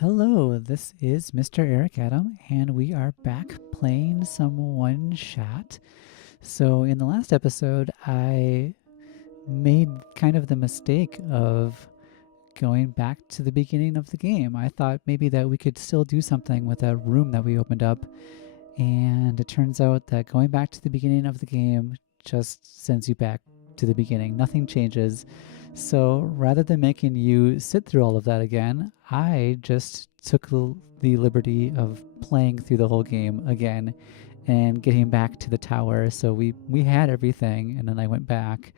Hello, this is Mr. Eric Adam, and we are back playing some One Shot. So, in the last episode, I made kind of the mistake of going back to the beginning of the game. I thought maybe that we could still do something with that room that we opened up, and it turns out that going back to the beginning of the game just sends you back to the beginning. Nothing changes. So rather than making you sit through all of that again, I just took the liberty of playing through the whole game again and getting back to the tower. So we had everything, and then I went back.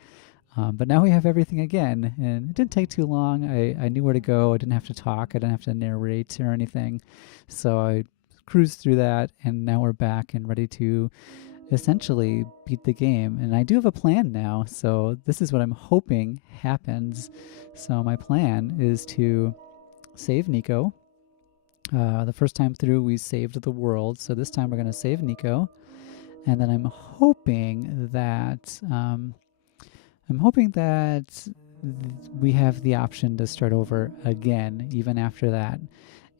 But now we have everything again, and it didn't take too long. I knew where to go. I didn't have to talk. I didn't have to narrate or anything. So I cruised through that, and now we're back and ready to essentially beat the game. And I do have a plan now, so this is what I'm hoping happens. So my plan is to save Niko. The first time through we saved the world, so this time we're going to save Niko, and then I'm hoping that we have the option to start over again even after that.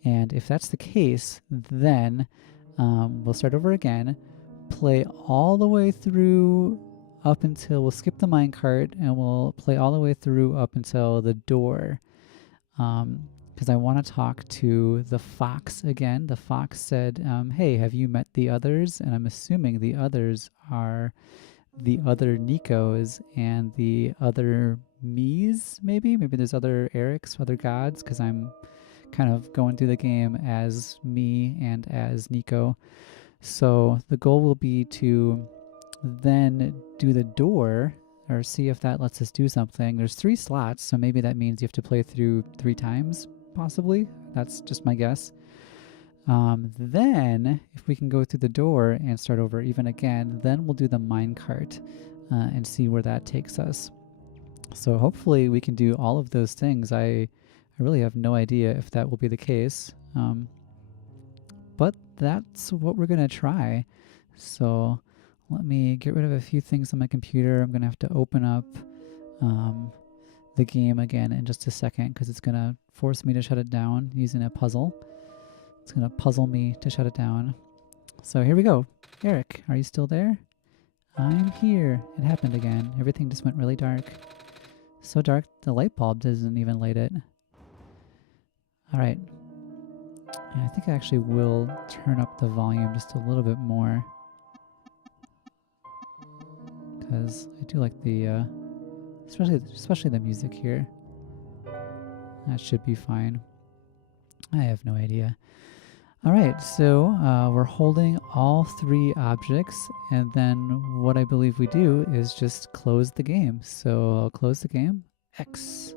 And if that's the case, then we'll start over again, play all the way through up until we'll skip the minecart, and we'll play all the way through up until the door. Because I want to talk to the fox again. The fox said, hey, have you met the others? And I'm assuming the others are the other Nikos and the other me's, maybe there's other Erics, other gods, because I'm kind of going through the game as me and as Niko. So the goal will be to then do the door, or see if that lets us do something. There's 3 slots, so maybe that means you have to play through 3 times, possibly. That's just my guess. Then, if we can go through the door and start over even again, then we'll do the minecart and see where that takes us. So hopefully we can do all of those things. I really have no idea if that will be the case. But that's what we're going to try. So let me get rid of a few things on my computer. I'm going to have to open up the game again in just a second, because it's going to force me to shut it down using a puzzle. It's going to puzzle me to shut it down. So here we go. Eric, are you still there? I'm here. It happened again. Everything just went really dark. So dark, the light bulb doesn't even light it. All right. Yeah, I think I actually will turn up the volume just a little bit more, because I do like the, especially the music here. That should be fine. I have no idea. All right, so we're holding all 3 objects, and then what I believe we do is just close the game. So I'll close the game, X.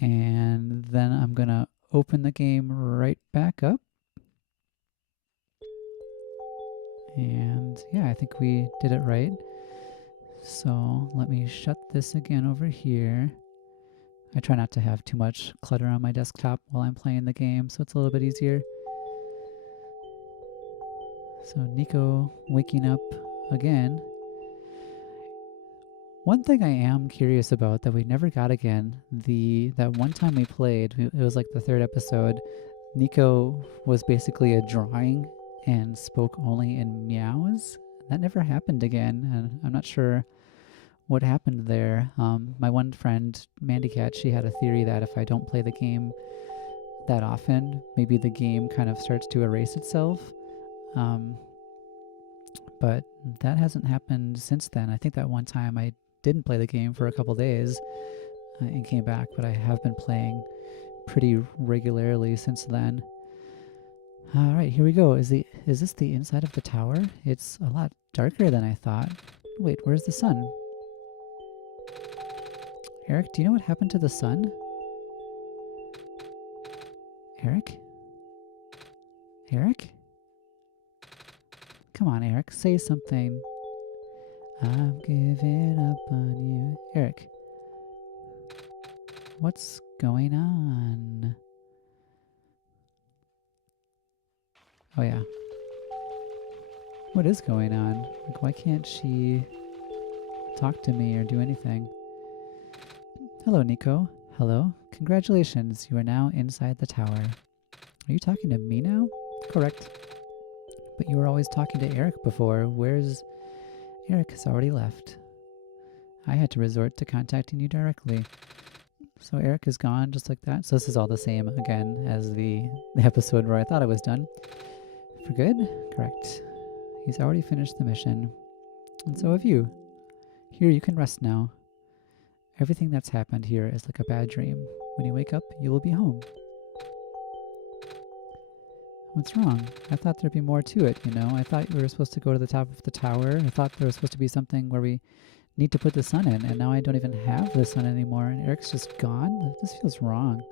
And then I'm going to open the game right back up. And yeah, I think we did it right. So let me shut this again over here. I try not to have too much clutter on my desktop while I'm playing the game, so it's a little bit easier. So Niko waking up again. One thing I am curious about that we never got again, that one time we played, it was like the 3rd episode, Niko was basically a drawing and spoke only in meows. That never happened again, and I'm not sure what happened there. My one friend, Mandy Cat, she had a theory that if I don't play the game that often, maybe the game kind of starts to erase itself. But that hasn't happened since then. I think that one time I didn't play the game for a couple days and came back, but I have been playing pretty regularly since then. All right, here we go. Is this the inside of the tower? It's a lot darker than I thought. Wait, where's the sun? Eric, do you know what happened to the sun? Eric? Eric? Come on, Eric, say something. I'm giving up on you. Eric, what's going on? Oh yeah. What is going on? Like, why can't she talk to me or do anything? Hello, Niko. Hello? Congratulations, you are now inside the tower. Are you talking to me now? Correct. But you were always talking to Eric before. Where's... Eric has already left. I had to resort to contacting you directly. So Eric is gone just like that. So this is all the same again as the episode where I thought I was done. For good? Correct. He's already finished the mission. And so have you. Here, you can rest now. Everything that's happened here is like a bad dream. When you wake up, you will be home. What's wrong? I thought there'd be more to it, you know? I thought we were supposed to go to the top of the tower. I thought there was supposed to be something where we need to put the sun in, and now I don't even have the sun anymore, and Eric's just gone? This feels wrong.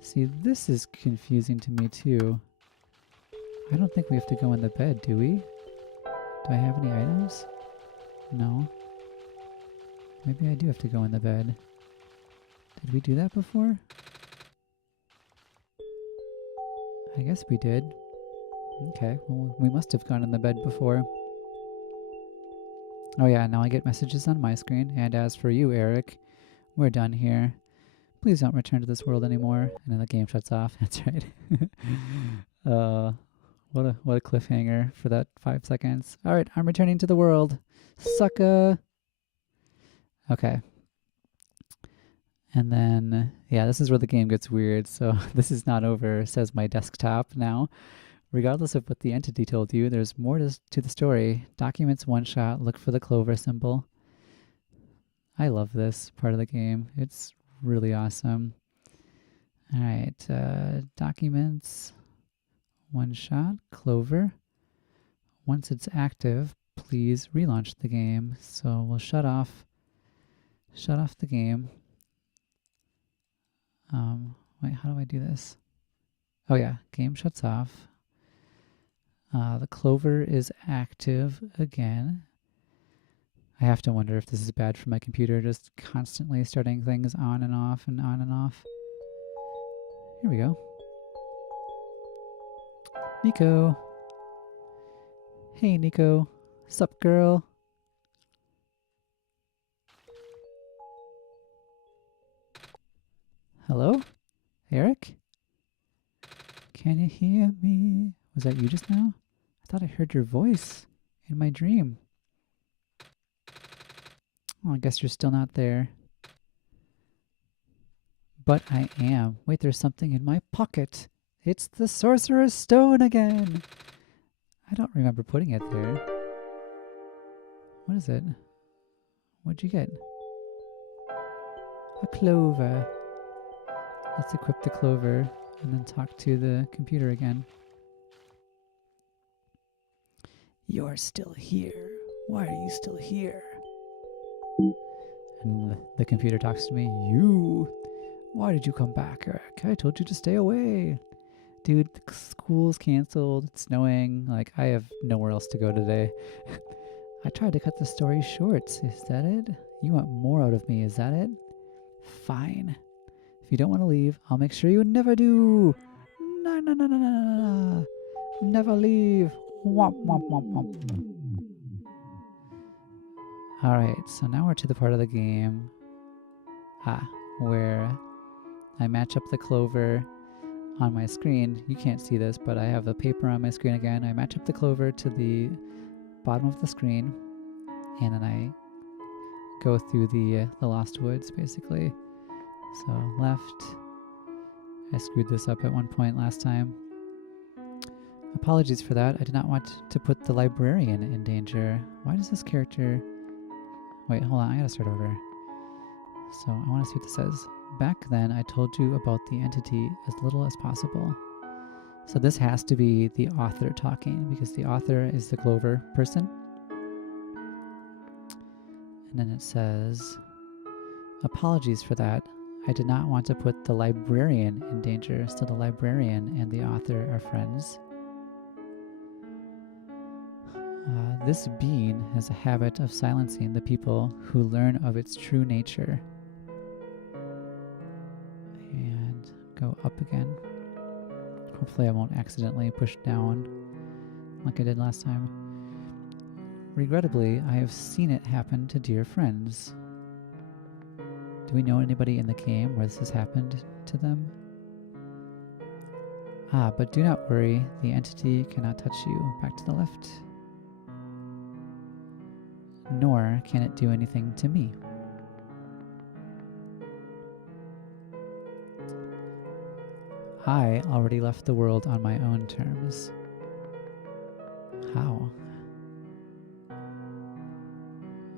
See, this is confusing to me too. I don't think we have to go in the bed, do we? Do I have any items? No. Maybe I do have to go in the bed. Did we do that before? I guess we did. Okay, well, we must have gone in the bed before. Oh yeah, now I get messages on my screen. And as for you, Eric, we're done here. Please don't return to this world anymore. And then the game shuts off. That's right. What a cliffhanger for that 5 seconds. All right, I'm returning to the world. Sucka. Okay. And then, yeah, this is where the game gets weird. So this is not over, says my desktop now. Regardless of what the entity told you, there's more to the story. Documents OneShot, look for the clover symbol. I love this part of the game. It's really awesome. All right, documents, OneShot, clover. Once it's active, please relaunch the game. So we'll shut off the game. Wait, how do I do this? Oh yeah, game shuts off. The clover is active again. I have to wonder if this is bad for my computer, just constantly starting things on and off and on and off. Here we go. Niko. Hey, Niko. Sup, girl? Hello? Eric? Can you hear me? Was that you just now? I thought I heard your voice in my dream. Oh, I guess you're still not there. But I am. Wait, there's something in my pocket. It's the Sorcerer's Stone again. I don't remember putting it there. What is it? What'd you get? A clover. Let's equip the clover and then talk to the computer again. You're still here. Why are you still here? And the computer talks to me. You. Why did you come back, Eric? I told you to stay away. Dude, the school's canceled. It's snowing. Like, I have nowhere else to go today. I tried to cut the story short. Is that it? You want more out of me, is that it? Fine. If you don't want to leave, I'll make sure you never do. No, no, no, no, no, no, no. Never leave. Womp, womp, womp, womp. Alright, so now we're to the part of the game where I match up the clover on my screen. You can't see this, but I have the paper on my screen again. I match up the clover to the bottom of the screen, and then I go through the Lost Woods, basically. So left. I screwed this up at one point last time. Apologies for that. I did not want to put the librarian in danger. Why does this character... Wait, hold on. I gotta start over. So I want to see what this says. Back then, I told you about the entity as little as possible. So this has to be the author talking, because the author is the clover person. And then it says, apologies for that. I did not want to put the librarian in danger, so the librarian and the author are friends. This being has a habit of silencing the people who learn of its true nature. And go up again. Hopefully I won't accidentally push down like I did last time. regrettably, I have seen it happen to dear friends. Do we know anybody in the game where this has happened to them? Ah, but do not worry, the entity cannot touch you. Back to the left. Nor can it do anything to me. I already left the world on my own terms. How?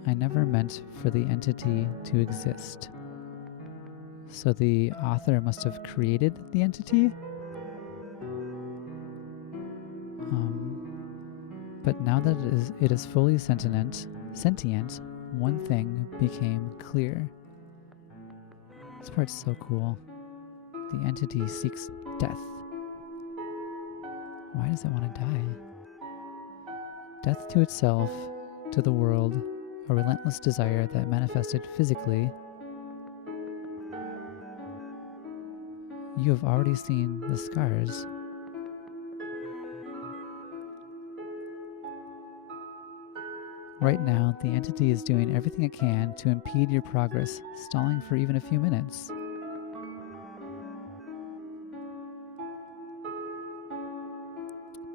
I never meant for the entity to exist. So the author must have created the entity? But now that it is fully sentient, one thing became clear. This part's so cool. The entity seeks death. Why does it want to die? Death to itself, to the world, a relentless desire that manifested physically. You have already seen the scars. Right now, the entity is doing everything it can to impede your progress, stalling for even a few minutes.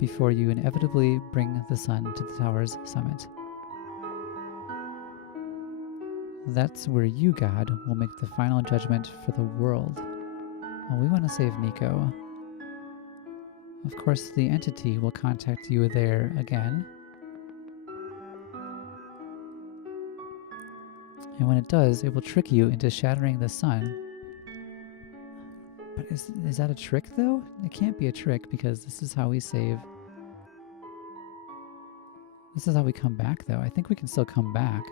Before you inevitably bring the sun to the tower's summit. That's where you, God, will make the final judgment for the world. Well, we want to save Niko. Of course, the entity will contact you there again. And when it does, it will trick you into shattering the sun. But is that a trick, though? It can't be a trick, because this is how we save. This is how we come back, though. I think we can still come back.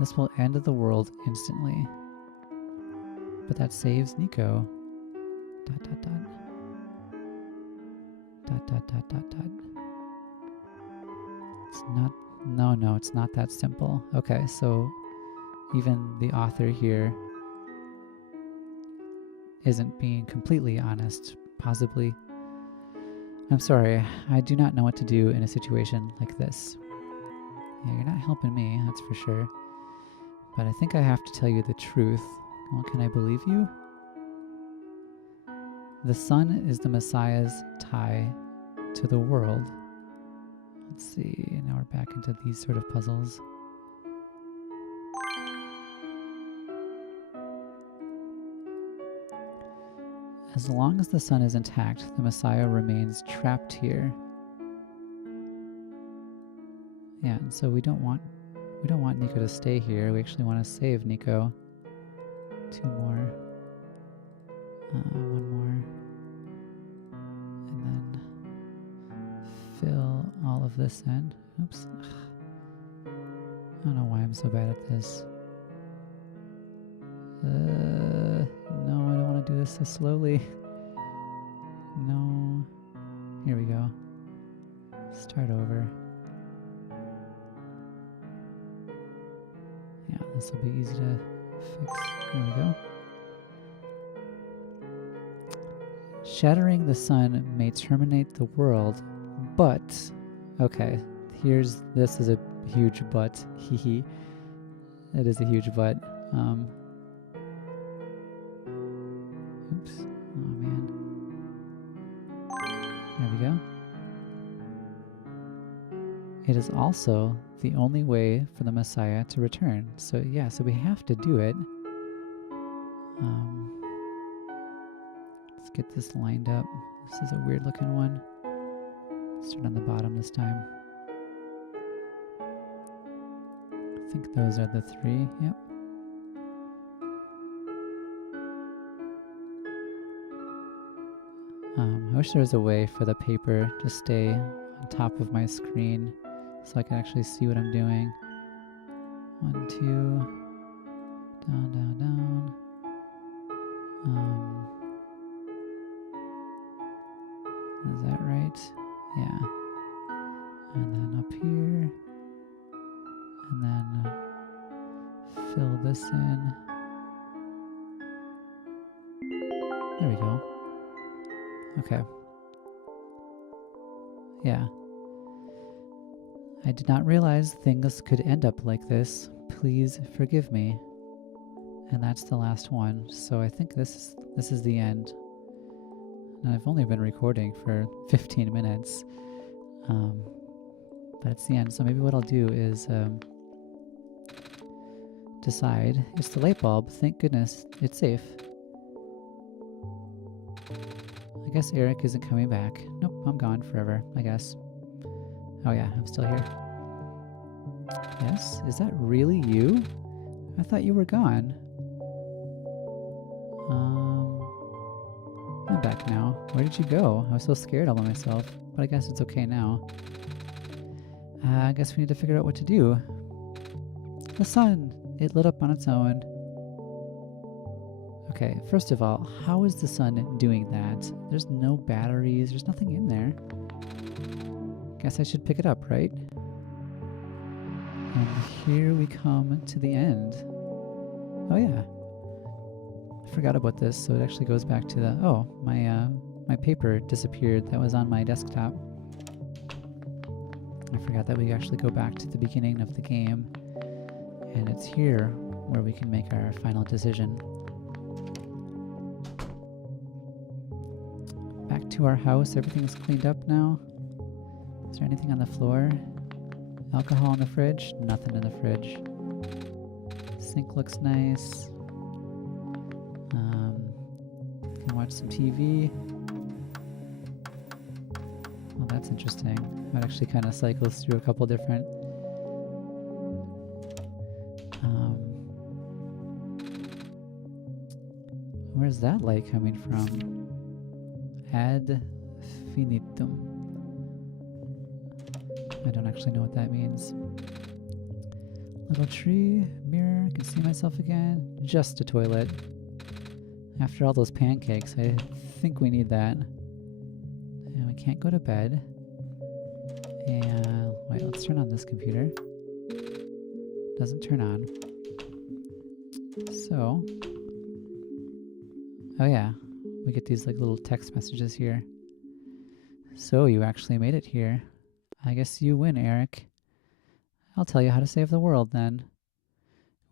This will end the world instantly. But that saves Niko. ... It's not... No, it's not that simple. Okay, so even the author here isn't being completely honest, possibly. I'm sorry, I do not know what to do in a situation like this. Yeah, you're not helping me, that's for sure. But I think I have to tell you the truth. Well, can I believe you? The sun is the Messiah's tie to the world. Let's see, now we're back into these sort of puzzles. As long as the sun is intact, the Messiah remains trapped here. Yeah, and so we don't want Niko to stay here. We actually want to save Niko. 2 more. 1 more. And then fill all of this in. Oops. I don't know why I'm so bad at this. No, I don't want to do this so slowly. No. Here we go. Start over. Yeah, this will be easy to fix. There we go. Shattering the sun may terminate the world, but... Okay, this is a huge but. Hehe. It is a huge but. Oops. Oh, man. There we go. It is also the only way for the Messiah to return. So yeah, so we have to do it. Let's get this lined up. This is a weird looking one. Start on the bottom this time. I think those are the 3. Yep. I wish there was a way for the paper to stay on top of my screen so I can actually see what I'm doing. 1, 2, down, down, down. Is that right? Yeah. And then up here. And then fill this in. There we go. Okay. Yeah. I did not realize things could end up like this. Please forgive me. And that's the last one. So I think this is the end. And I've only been recording for 15 minutes. But it's the end. So maybe what I'll do is decide. It's the light bulb. Thank goodness it's safe. I guess Eric isn't coming back. Nope, I'm gone forever, I guess. Oh yeah, I'm still here. Yes? Is that really you? I thought you were gone. I'm back now. Where did you go? I was so scared all by myself, but I guess it's okay now. I guess we need to figure out what to do. The sun! It lit up on its own. Okay, first of all, how is the sun doing that? There's no batteries, there's nothing in there. Guess I should pick it up, right? And here we come to the end. Oh yeah. I forgot about this, so it actually goes back to the... Oh, my paper disappeared that was on my desktop. I forgot that we actually go back to the beginning of the game. And it's here where we can make our final decision. Back to our house. Everything's cleaned up now. Is there anything on the floor? Alcohol in the fridge? Nothing in the fridge. Sink looks nice. Can watch some TV. Well, that's interesting. It actually kind of cycles through a couple different where's that light coming from? Ad finitum. I don't actually know what that means. Little tree, mirror, can see myself again. Just a toilet. After all those pancakes, I think we need that. And we can't go to bed. And wait, let's turn on this computer. Doesn't turn on. So, oh yeah, we get these like little text messages here. So you actually made it here. I guess you win, Eric. I'll tell you how to save the world then.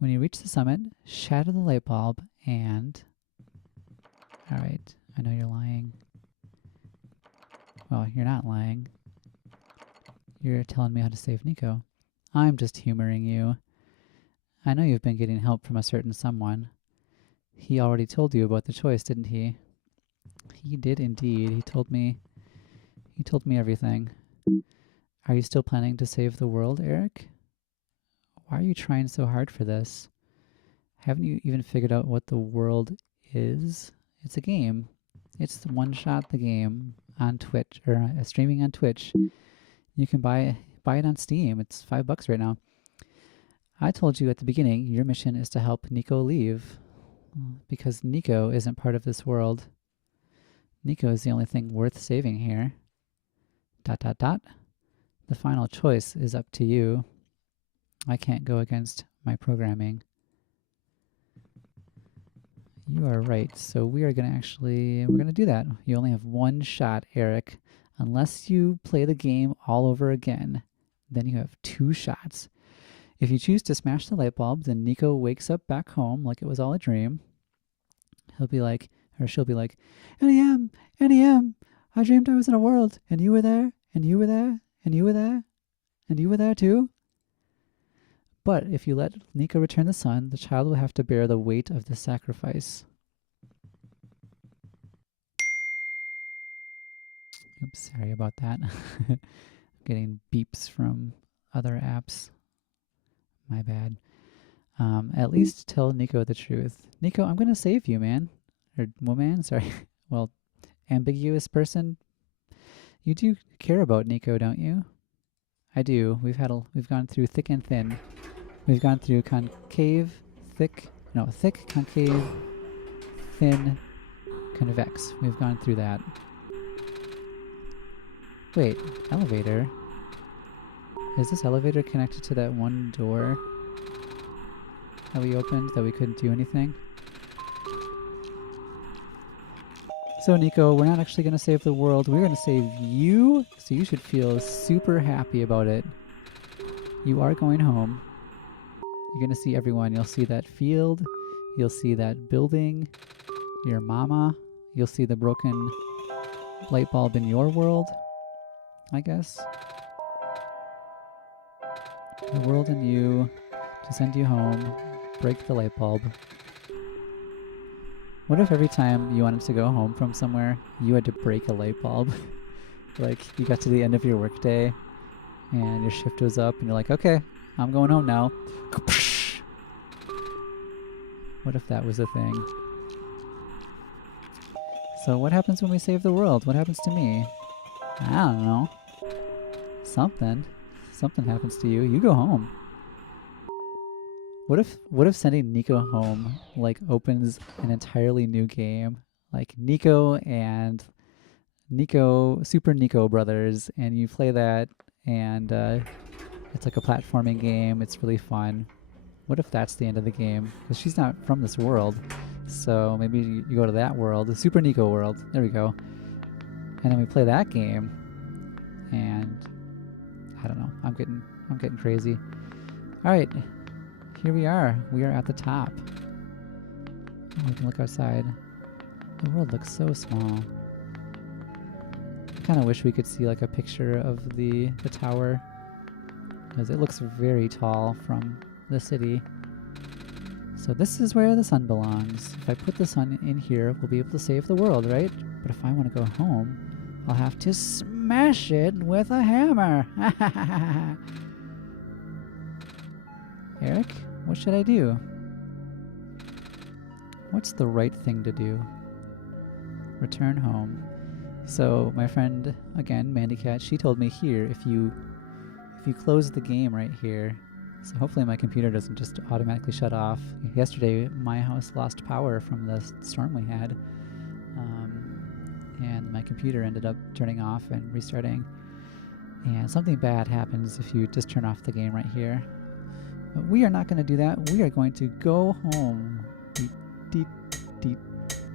When you reach the summit, shatter the light bulb and... Alright, I know you're lying. Well, you're not lying. You're telling me how to save Niko. I'm just humoring you. I know you've been getting help from a certain someone. He already told you about the choice, didn't he? He did indeed. He told me everything. Are you still planning to save the world, Eric? Why are you trying so hard for this? Haven't you even figured out what the world is? It's a game. It's the OneShot the game on Twitch, or streaming on Twitch. You can buy it on Steam. It's $5 right now. I told you at the beginning your mission is to help Niko leave, because Niko isn't part of this world. Niko is the only thing worth saving here. ... The final choice is up to you. I can't go against my programming. You are right. So we're going to do that. You only have one shot, Eric. Unless you play the game all over again, then you have 2 shots. If you choose to smash the light bulb, then Niko wakes up back home like it was all a dream. He'll be like, or she'll be like, NEM, NEM, I dreamed I was in a world, and you were there, and you were there, and you were there, and you were there too. But if you let Niko return the sun, the child will have to bear the weight of the sacrifice. Oops, sorry about that. I'm getting beeps from other apps. My bad. At least tell Niko the truth. Niko, I'm going to save you, man. Or woman, sorry. Well, ambiguous person. You do care about Niko, don't you? I do. We've gone through thick and thin. We've gone through thick, concave, thin, convex. We've gone through that. Wait, elevator? Is this elevator connected to that one door that we opened that we couldn't do anything? So Niko, we're not actually going to save the world. We're going to save you, so you should feel super happy about it. you are going home. You're going to see everyone. You'll see that field. You'll see that building. Your mama. You'll see the broken light bulb in your world, I guess. The world and you to send you home. Break the light bulb. What if every time you wanted to go home from somewhere, you had to break a light bulb? Like, you got to the end of your workday, and your shift was up, and you're like, okay, I'm going home now. What if that was a thing? So what happens when we save the world? What happens to me? I don't know. Something. Something happens to you. You go home. What if sending Niko home like opens an entirely new game? Like Niko and Super Niko Brothers, and you play that, and it's like a platforming game. It's really fun. What if that's the end of the game? Because she's not from this world, so maybe you go to that world, the Super Niko world. There we go. And then we play that game, and I don't know. I'm getting crazy. All right, here we are. We are at the top. Oh, we can look outside. The world looks so small. I kind of wish we could see like a picture of the tower, because it looks very tall from the city. So this is where the sun belongs. If I put the sun in here, we'll be able to save the world, right? But if I want to go home, I'll have to smash it with a hammer. Eric, what should I do? What's the right thing to do? Return home. So my friend, again, Mandy Cat, she told me here, if you close the game right here, so hopefully my computer doesn't just automatically shut off. Yesterday, my house lost power from the storm we had, and my computer ended up turning off and restarting. And something bad happens if you just turn off the game right here. But we are not going to do that. We are going to go home. Deep, deep, deep,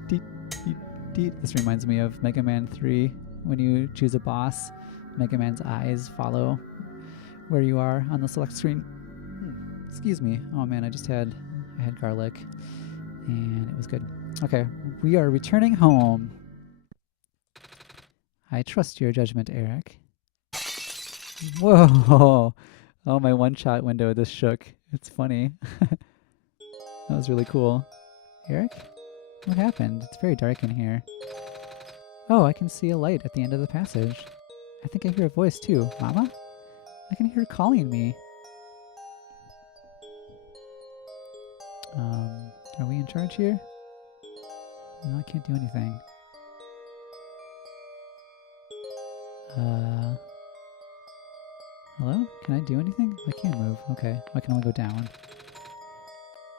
deep, deep, deep. This reminds me of Mega Man 3. When you choose a boss, Mega Man's eyes follow where you are on the select screen. Excuse me. Oh man, I had garlic, and it was good. Okay, we are returning home. I trust your judgment, Eric. Whoa! Oh, my one-shot window just shook. It's funny. That was really cool. Eric? What happened? It's very dark in here. Oh, I can see a light at the end of the passage. I think I hear a voice too. Mama? I can hear her calling me. Are we in charge here? No, I can't do anything. Hello? Can I do anything? I can't move. Okay. I can only go down.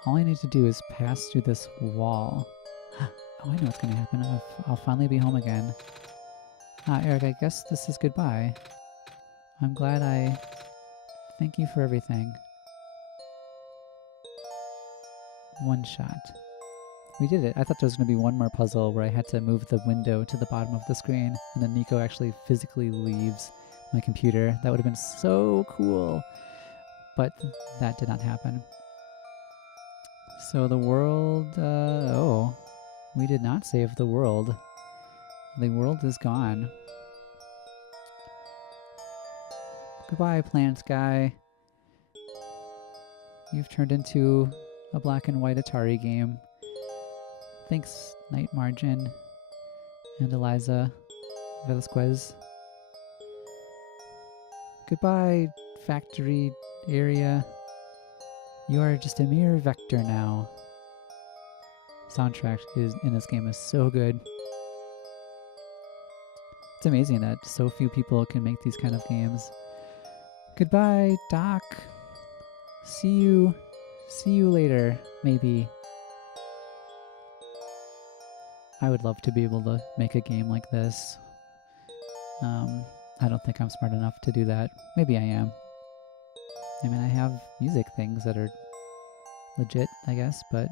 All I need to do is pass through this wall. Oh, I know what's going to happen. I'll finally be home again. Eric, I guess this is goodbye. I'm glad I... Thank you for everything. OneShot. We did it. I thought there was going to be one more puzzle where I had to move the window to the bottom of the screen, and then Niko actually physically leaves my computer. That would have been so cool. But that did not happen. So the world... oh. We did not save the world. The world is gone. Goodbye, plant guy. You've turned into a black and white Atari game. Thanks, Night Margin and Eliza Velasquez. Goodbye, factory area. You are just a mere vector now. Soundtrack in this game is so good. It's amazing that so few people can make these kind of games. Goodbye, Doc. See you later, maybe. I would love to be able to make a game like this. I don't think I'm smart enough to do that. Maybe I am. I mean, I have music things that are legit, I guess, but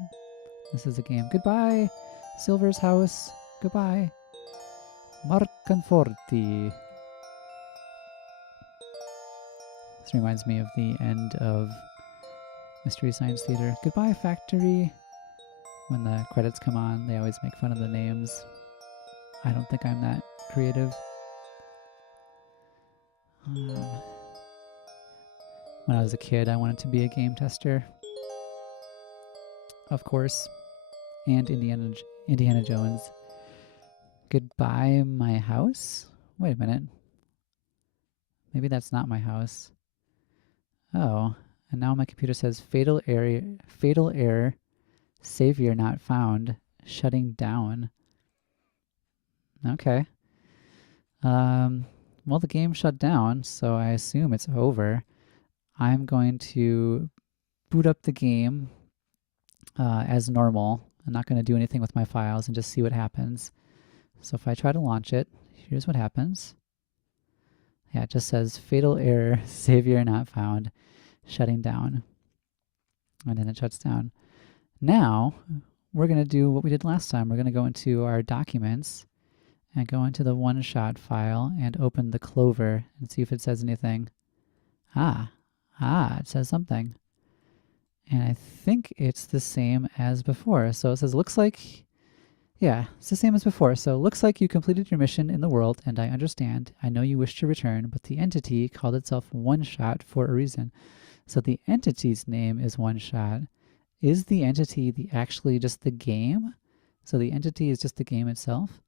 this is a game. Goodbye, Silver's house. Goodbye. Marcanforti. This reminds me of the end of Mystery Science Theater. Goodbye, Factory. When the credits come on, they always make fun of the names. I don't think I'm that creative. When I was a kid, I wanted to be a game tester. Of course. And Indiana Jones. Goodbye, my house? Wait a minute. Maybe that's not my house. Oh, and now my computer says fatal error, savior not found, shutting down. Okay. Well, the game shut down, so I assume it's over. I'm going to boot up the game as normal. I'm not going to do anything with my files and just see what happens. So if I try to launch it, here's what happens. Yeah, it just says fatal error, savior not found, shutting down. And then it shuts down. Now, we're going to do what we did last time. We're going to go into our documents and go into the OneShot file and open the Clover and see if it says anything. It says something. And I think it's the same as before. So it says, looks like, yeah, it's the same as before. So looks like you completed your mission in the world, and I understand. I know you wish to return, but the entity called itself OneShot for a reason. So the entity's name is OneShot. Is the entity actually just the game? So the entity is just the game itself?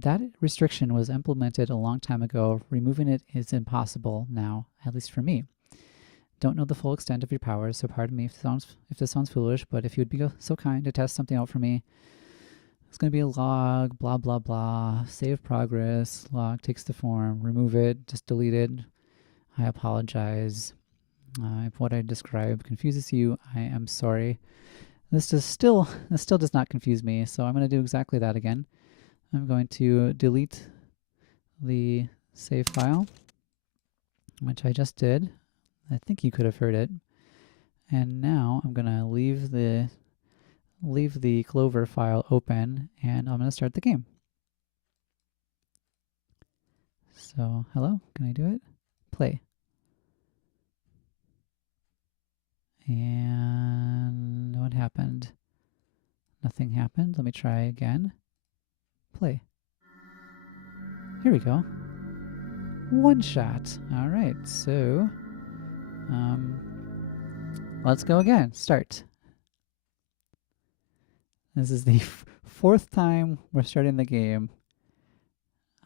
That restriction was implemented a long time ago. Removing it is impossible now, at least for me. Don't know the full extent of your powers, so pardon me if this sounds foolish, but if you would be so kind to test something out for me. It's going to be a log, blah, blah, blah, save progress, log takes the form, remove it, just delete it. I apologize. If what I described confuses you, I am sorry. This still does not confuse me, so I'm going to do exactly that again. I'm going to delete the save file, which I just did. I think you could have heard it. And now I'm going to leave the Clover file open, and I'm going to start the game. So, hello, can I do it? Play. And what happened? Nothing happened. Let me try again. Play. Here we go. OneShot. All right, so let's go again. Start. This is the fourth time we're starting the game.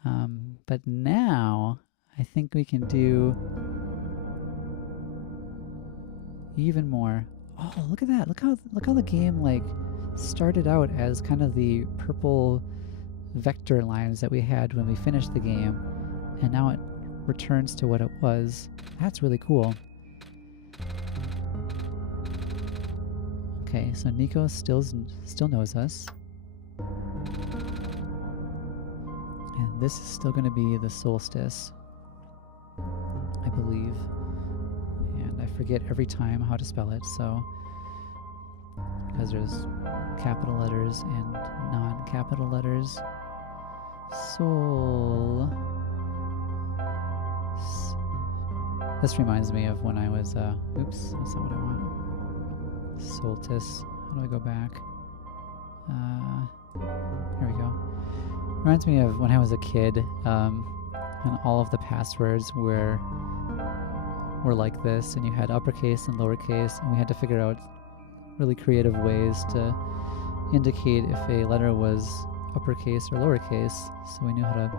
But now I think we can do even more. Oh, look at that. Look how the game like started out as kind of the purple vector lines that we had when we finished the game, and now it returns to what it was. That's really cool. Okay, so Niko still knows us. And this is still going to be the solstice, I believe. And I forget every time how to spell it, so because there's capital letters and non-capital letters. Sol. This reminds me of when I was, oops, that's not what I want. Solstice. How do I go back? Here we go. Reminds me of when I was a kid, and all of the passwords were like this, and you had uppercase and lowercase, and we had to figure out really creative ways to indicate if a letter was uppercase or lowercase, so we knew how to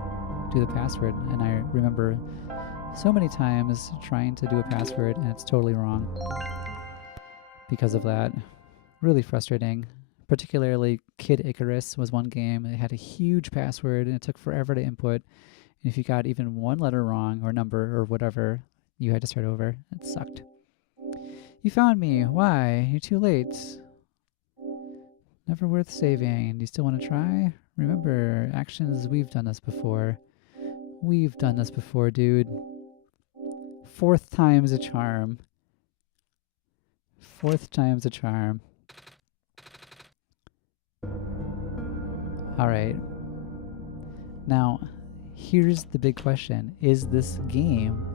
do the password. And I remember so many times trying to do a password and it's totally wrong because of that. Really frustrating. Particularly Kid Icarus was one game. It had a huge password and it took forever to input. And if you got even one letter wrong or number or whatever, you had to start over. It sucked. You found me. Why? You're too late. Never worth saving. Do you still want to try? Remember, actions, we've done this before. We've done this before, dude. Fourth time's a charm. Fourth time's a charm. Alright. Now, here's the big question. Is this game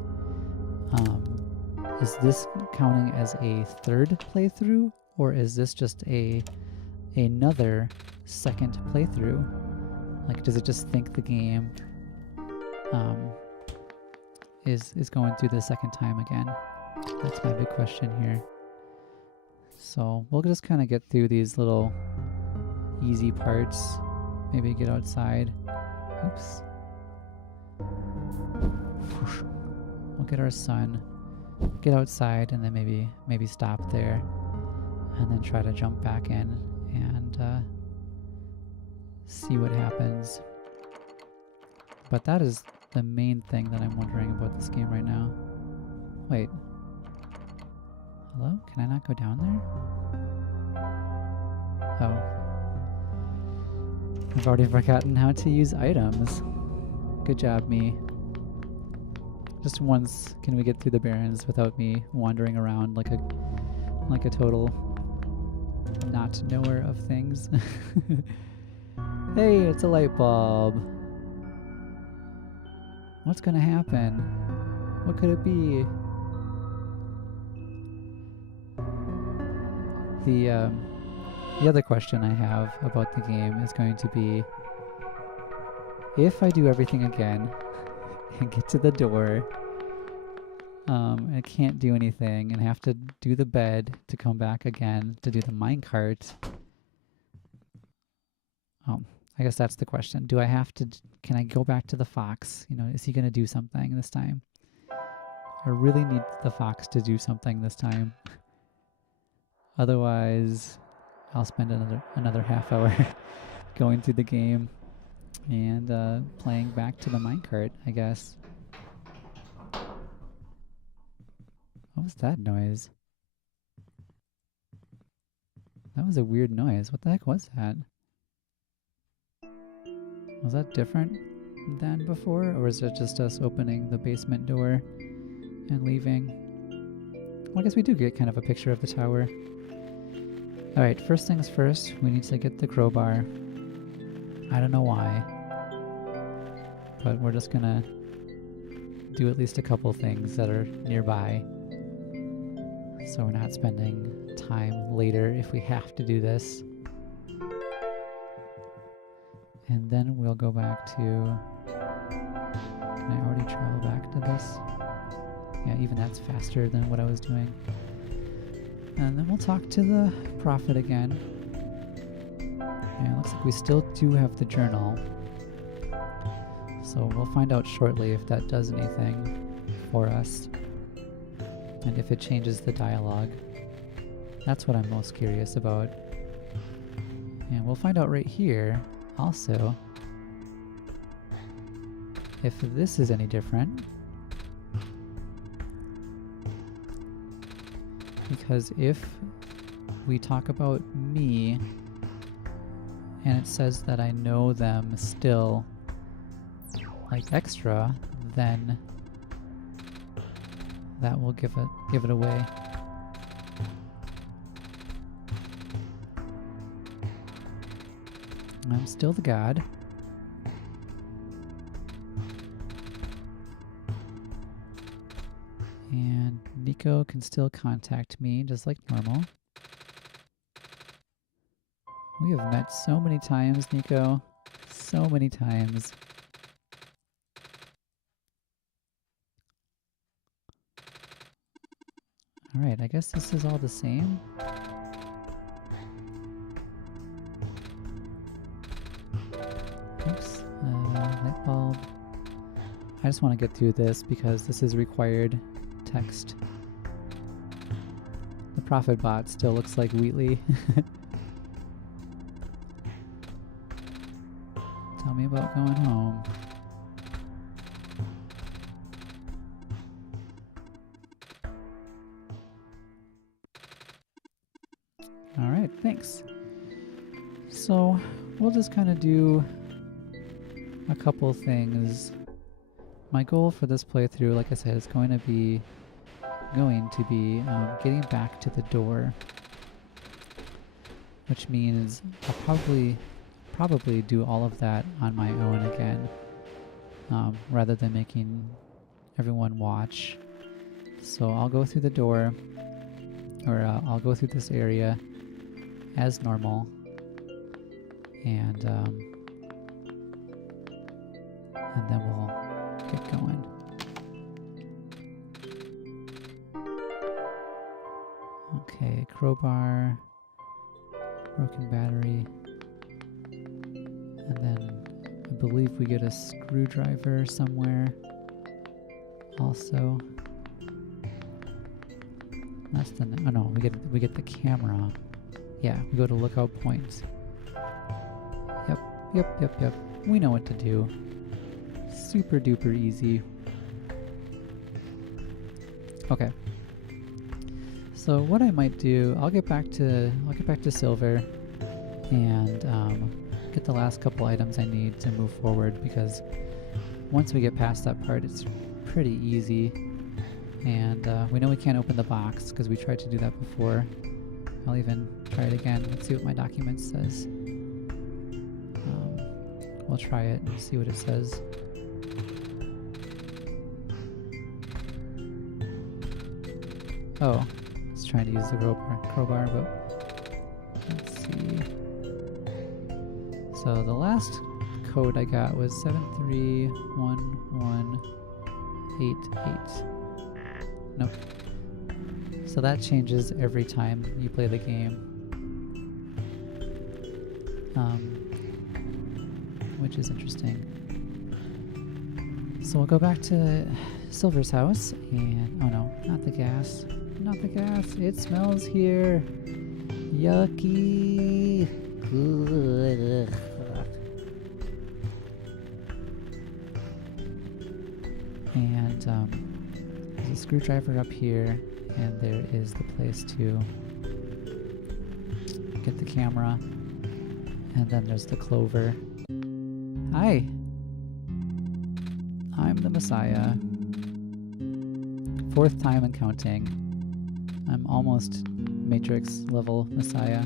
Is this counting as a third playthrough, or is this just another second playthrough? Like, does it just think the game is going through the second time again? That's my big question here. So we'll just kind of get through these little easy parts. Maybe get outside. Oops. We'll get our sun, get outside, and then maybe stop there, and then try to jump back in and see what happens. But that is the main thing that I'm wondering about this game right now. Wait. Hello? Can I not go down there? Oh. I've already forgotten how to use items. Good job, me. Just once can we get through the barrens without me wandering around like a total not knower of things. Hey, it's a light bulb. What's gonna happen? What could it be? The other question I have about the game is going to be, if I do everything again and get to the door, I can't do anything and have to do the bed to come back again to do the minecart. Oh, I guess that's the question. Do I have to, can I go back to the fox? You know, is he going to do something this time? I really need the fox to do something this time. Otherwise, I'll spend another half hour going through the game and playing back to the minecart, I guess. What was that noise? That was a weird noise. What the heck was that? Was that different than before, or was it just us opening the basement door and leaving? Well, I guess we do get kind of a picture of the tower. Alright, first things first, we need to get the crowbar. I don't know why, but we're just gonna do at least a couple things that are nearby, so we're not spending time later if we have to do this. And then we'll go back to... Can I already travel back to this? Yeah, even that's faster than what I was doing. And then we'll talk to the prophet again. Yeah, it looks like we still do have the journal. So we'll find out shortly if that does anything for us. And if it changes the dialogue. That's what I'm most curious about. And we'll find out right here, also, if this is any different. Because if we talk about me, and it says that I know them still, like extra, then that will give it away. I'm still the god. And Niko can still contact me just like normal. We have met so many times, Niko. So many times. Alright, I guess this is all the same. Oops, light bulb. I just want to get through this because this is required text. The prophet bot still looks like Wheatley. Tell me about going home. Alright, thanks. So, we'll just kind of do a couple things. My goal for this playthrough, like I said, is going to be getting back to the door, which means I'll probably do all of that on my own again, rather than making everyone watch. So I'll go through the door, or I'll go through this area as normal, and then we'll get going. Okay, crowbar, broken battery, and then I believe we get a screwdriver somewhere also. That's the oh no, we get the camera. Yeah, we go to lookout point. Yep. We know what to do. Super duper easy. Okay. So what I might do, I'll get back to silver and get the last couple items I need to move forward, because once we get past that part, it's pretty easy. And we know we can't open the box because we tried to do that before. I'll even try it again. Let's see what my document says. We'll try it and see what it says. Oh, it's trying to use the crowbar, but let's see. So the last code I got was 731188. Nope. So that changes every time you play the game, which is interesting. So we'll go back to Silver's house, and oh no, not the gas. Not the gas. It smells here. Yucky. Good. And there's a screwdriver up here, and there is the place to get the camera. And then there's the clover. Hi. I'm the Messiah. 4th time and counting. I'm almost Matrix level Messiah.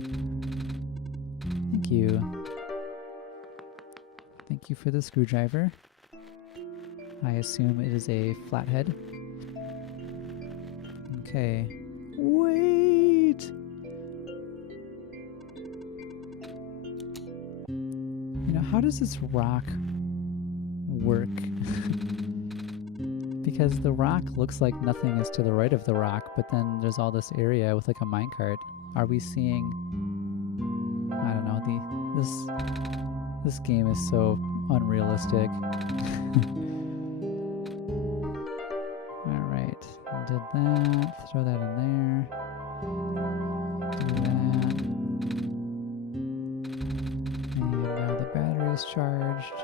Thank you. Thank you for the screwdriver. I assume it is a flathead. Okay. Wait! You know, how does this rock work? Because the rock looks like nothing is to the right of the rock, but then there's all this area with like a minecart. Are we seeing... I don't know, this game is so unrealistic. Alright, did that, throw that in there, do that, and now the battery's charged.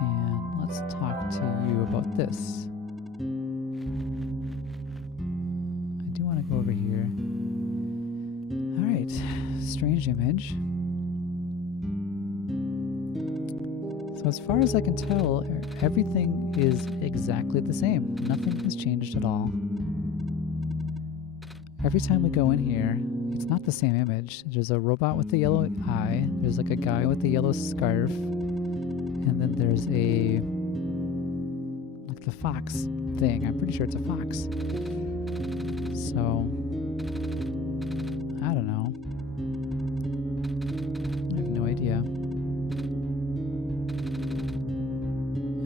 And let's talk to you about this. I do want to go over here. Alright, strange image. So as far as I can tell, everything is exactly the same. Nothing has changed at all. Every time we go in here, it's not the same image. There's a robot with the yellow eye, there's like a guy with the yellow scarf, and then there's a... like the fox thing. I'm pretty sure it's a fox. So... I don't know. I have no idea.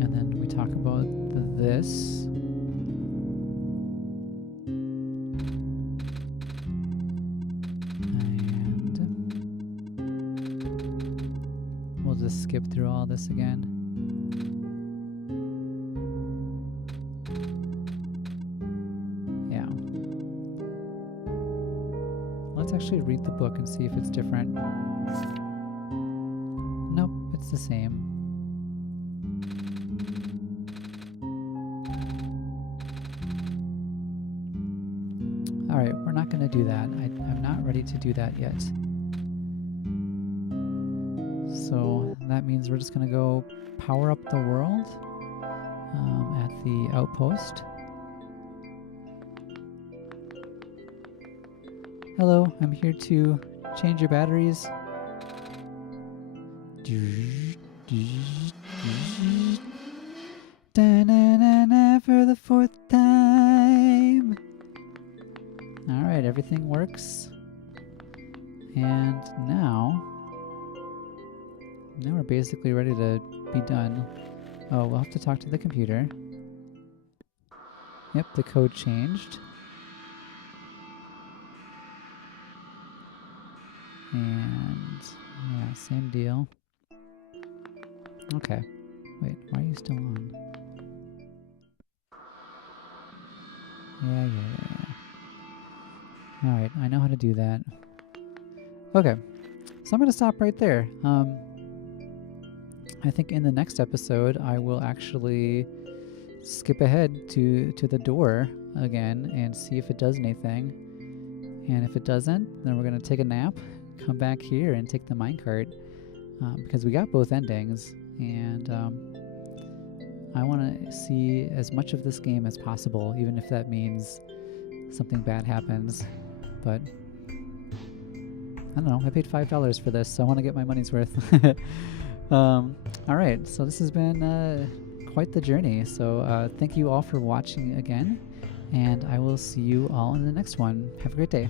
And then we talk about this. And... we'll just skip through all this again. Let's actually read the book and see if it's different. Nope, it's the same. Alright, we're not going to do that. I'm not ready to do that yet. So that means we're just going to go power up the world at the outpost. Hello, I'm here to change your batteries. Da-na-na-na for the 4th time. Alright, everything works. And now we're basically ready to be done. Oh, we'll have to talk to the computer. Yep, the code changed. And yeah, same deal. Okay. Wait, why are you still on? Yeah. Alright, I know how to do that. Okay, so I'm going to stop right there. I think in the next episode, I will actually skip ahead to the door again and see if it does anything. And if it doesn't, then we're going to take a nap, come back here and take the minecart, because we got both endings, and I want to see as much of this game as possible, even if that means something bad happens. But I don't know, I paid $5 for this, so I want to get my money's worth. Alright, so this has been quite the journey, so thank you all for watching again, and I will see you all in the next one. Have a great day.